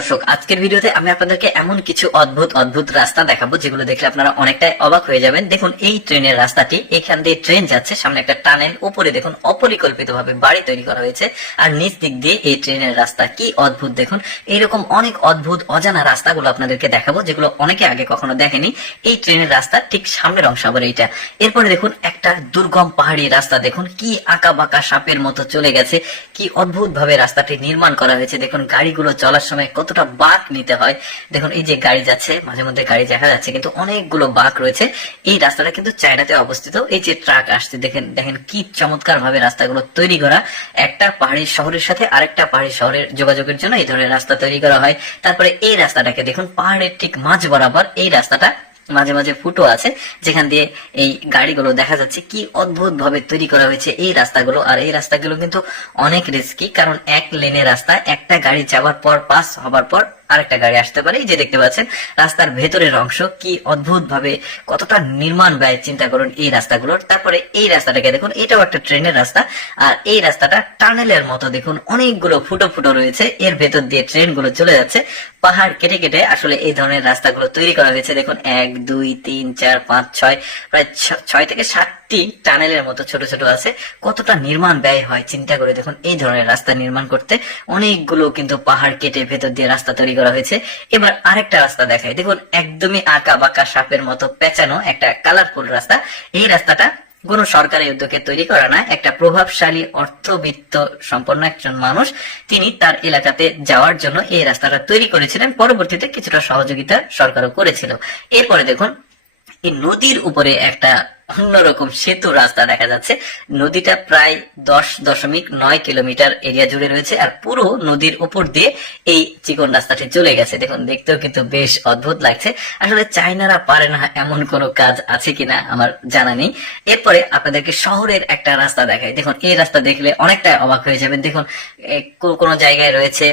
দর্শক, আজকের ভিডিওতে আমি আপনাদেরকে এমন কিছু অদ্ভুত অদ্ভুত রাস্তা দেখাবো যেগুলো দেখলে আপনারা অনেকটাই অবাক হয়ে যাবেন। দেখুন, এই ট্রেনের রাস্তাটি, এখান দিয়ে ট্রেন যাচ্ছে, সামনে একটা টানেল, উপরে দেখুন অপরিকল্পিত ভাবে বাড়ি তৈরি করা হয়েছে, আর নিচ দিক দিয়ে এই ট্রেনের রাস্তা, কি অদ্ভুত দেখুন। এইরকম অনেক অদ্ভুত, অজানা রাস্তাগুলো আপনাদেরকে দেখাবো, যেগুলো অনেকে আগে কখনো দেখেনি। এই ট্রেনের রাস্তা ঠিক সামনের অংশ আবার এইটা। এরপরে দেখুন, একটা দুর্গম পাহাড়ি রাস্তা, দেখুন কি আঁকা বাঁকা সাপের মতো চলে গেছে, কি অদ্ভুত ভাবে রাস্তাটি নির্মাণ করা হয়েছে। দেখুন, গাড়িগুলো চলার সময় কতটা বাঁক নিতে হয়। দেখুন, এই যে গাড়ি যাচ্ছে, মাঝে মধ্যে গাড়ি দেখা যাচ্ছে, কিন্তু অনেকগুলো বাঁক রয়েছে। এই রাস্তাটা কিন্তু চায়নাতে অবস্থিত। এই যে ট্রাক আসছে, দেখেন দেখেন কি চমৎকার ভাবে রাস্তাগুলো তৈরি করা। একটা পাহাড়ি শহরের সাথে আরেকটা পাহাড়ি শহরের যোগাযোগের জন্য এই ধরনের রাস্তা তৈরি করা হয়। তারপরে এই রাস্তাটাকে দেখুন, পাহাড়ের ঠিক মাঝ বরাবর এই রাস্তাটা মাঝে মাঝে ফুটো আছে, যেখান দিয়ে এই গাড়িগুলো দেখা যাচ্ছে কি অদ্ভুত ভাবে তৈরি করা হয়েছে এই রাস্তাগুলো। আর এই রাস্তাগুলো কিন্তু অনেক রিস্কি কারণ এক লেনের রাস্তা, একটা গাড়ি যাওয়ার পর পাস হবার পর আরেকটা গাড়ি আসতে পারে। এই যে দেখতে পাচ্ছেন, রাস্তার ভেতরের অংশ কি অদ্ভুত ভাবে কতটা নির্মাণ ব্যয়, চিন্তা করুন এই রাস্তাগুলোর। তারপরে এই রাস্তাটাকে দেখুন, এটাও একটা ট্রেনের রাস্তা। আর এই রাস্তাটা টানেলের মতো, দেখুন, অনেকগুলো ফুটো ফুটো রয়েছে। এর ভেতর দিয়ে ট্রেনগুলো চলে যাচ্ছে। পাহাড় কেটে কেটে আসলে এই ধরনের রাস্তাগুলো তৈরি করা হয়েছে। দেখুন, এক, দুই, তিন, চার, পাঁচ, ছয়, প্রায় ছয় থেকে সাতটি টানেলের মতো ছোট ছোট আছে। কতটা নির্মাণ ব্যয় হয়, চিন্তা করে দেখুন, এই ধরনের রাস্তা নির্মাণ করতে। অনেকগুলো কিন্তু পাহাড় কেটে ভেতর দিয়ে রাস্তা তৈরি করা হয়েছে। এবার আরেকটা রাস্তা দেখায় দেখুন, একদমই আঁকা বাঁকা সাপের মতো পেঁচানো একটা কালারফুল রাস্তা। এই রাস্তাটা কোন সরকারি উদ্যোগে তৈরি করা না। একটা প্রভাবশালী, অর্থবিত্ত, সম্পন্ন একজন মানুষ। তিনি তার এলাকাতে যাওয়ার জন্য এই রাস্তাটা তৈরি করেছিলেন। পরবর্তীতে কিছুটা সহযোগিতা সরকারও করেছিল। এরপরে দেখুন এই নদীর উপরে একটা অন্যরকম সেতু রাস্তা দেখা যাচ্ছে। নদীটা প্রায় দশ দশমিক নয় কিলোমিটার এরিয়া জুড়ে রয়েছে আর পুরো নদীর উপর দিয়ে এই চিকন রাস্তাটি চলে গেছে। দেখুন, দেখতেও কিন্তু বেশ অদ্ভুত লাগছে। আসলে চাইনারা পারে না এমন কোনো কাজ আছে কিনা আমার জানা নেই। এরপরে আপনাদেরকে শহরের একটা রাস্তা দেখায় দেখুন, এই রাস্তা দেখলে অনেকটা অবাক হয়ে যাবেন। দেখুন কোনো জায়গায় রয়েছে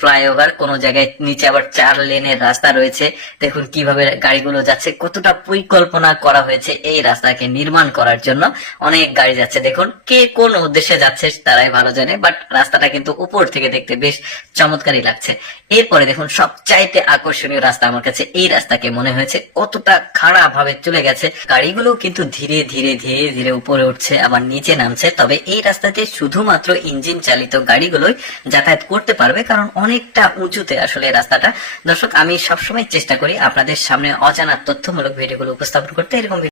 ফ্লাইওভার কোন জায়গায় নিচে আবার চার লেনের রাস্তা রয়েছে। দেখুন কীভাবে গাড়িগুলো যাচ্ছে, কতটা পরিকল্পনা করা হয়েছে এই রাস্তাকে নির্মাণ করার জন্য। অনেক গাড়ি যাচ্ছে, দেখুন কে কোন উদ্দেশ্যে যাচ্ছে তারাই ভালো জানে বাট রাস্তাটা কিন্তু উপর থেকে দেখতে বেশ চমৎকারই লাগছে। এরপরে দেখুন, সবচাইতে আকর্ষণীয় রাস্তা আমার কাছে এই রাস্তাকে মনে হয়েছে কতটা খারাপ ভাবে চলে গেছে। গাড়িগুলো কিন্তু ধীরে ধীরে ধীরে ধীরে উপরে উঠছে, আবার নিচে নামছে, তবে এই রাস্তাতে শুধুমাত্র ইঞ্জিন চালিত গাড়িগুলোই যাতায়াত করতে পারবে, কারণ অনেকটা উঁচুতে আসলে রাস্তাটা। দর্শক, আমি সবসময় চেষ্টা করি আপনাদের সামনে অজানা তথ্যমূলক ভিডিওগুলো উপস্থাপন করতে। এরকম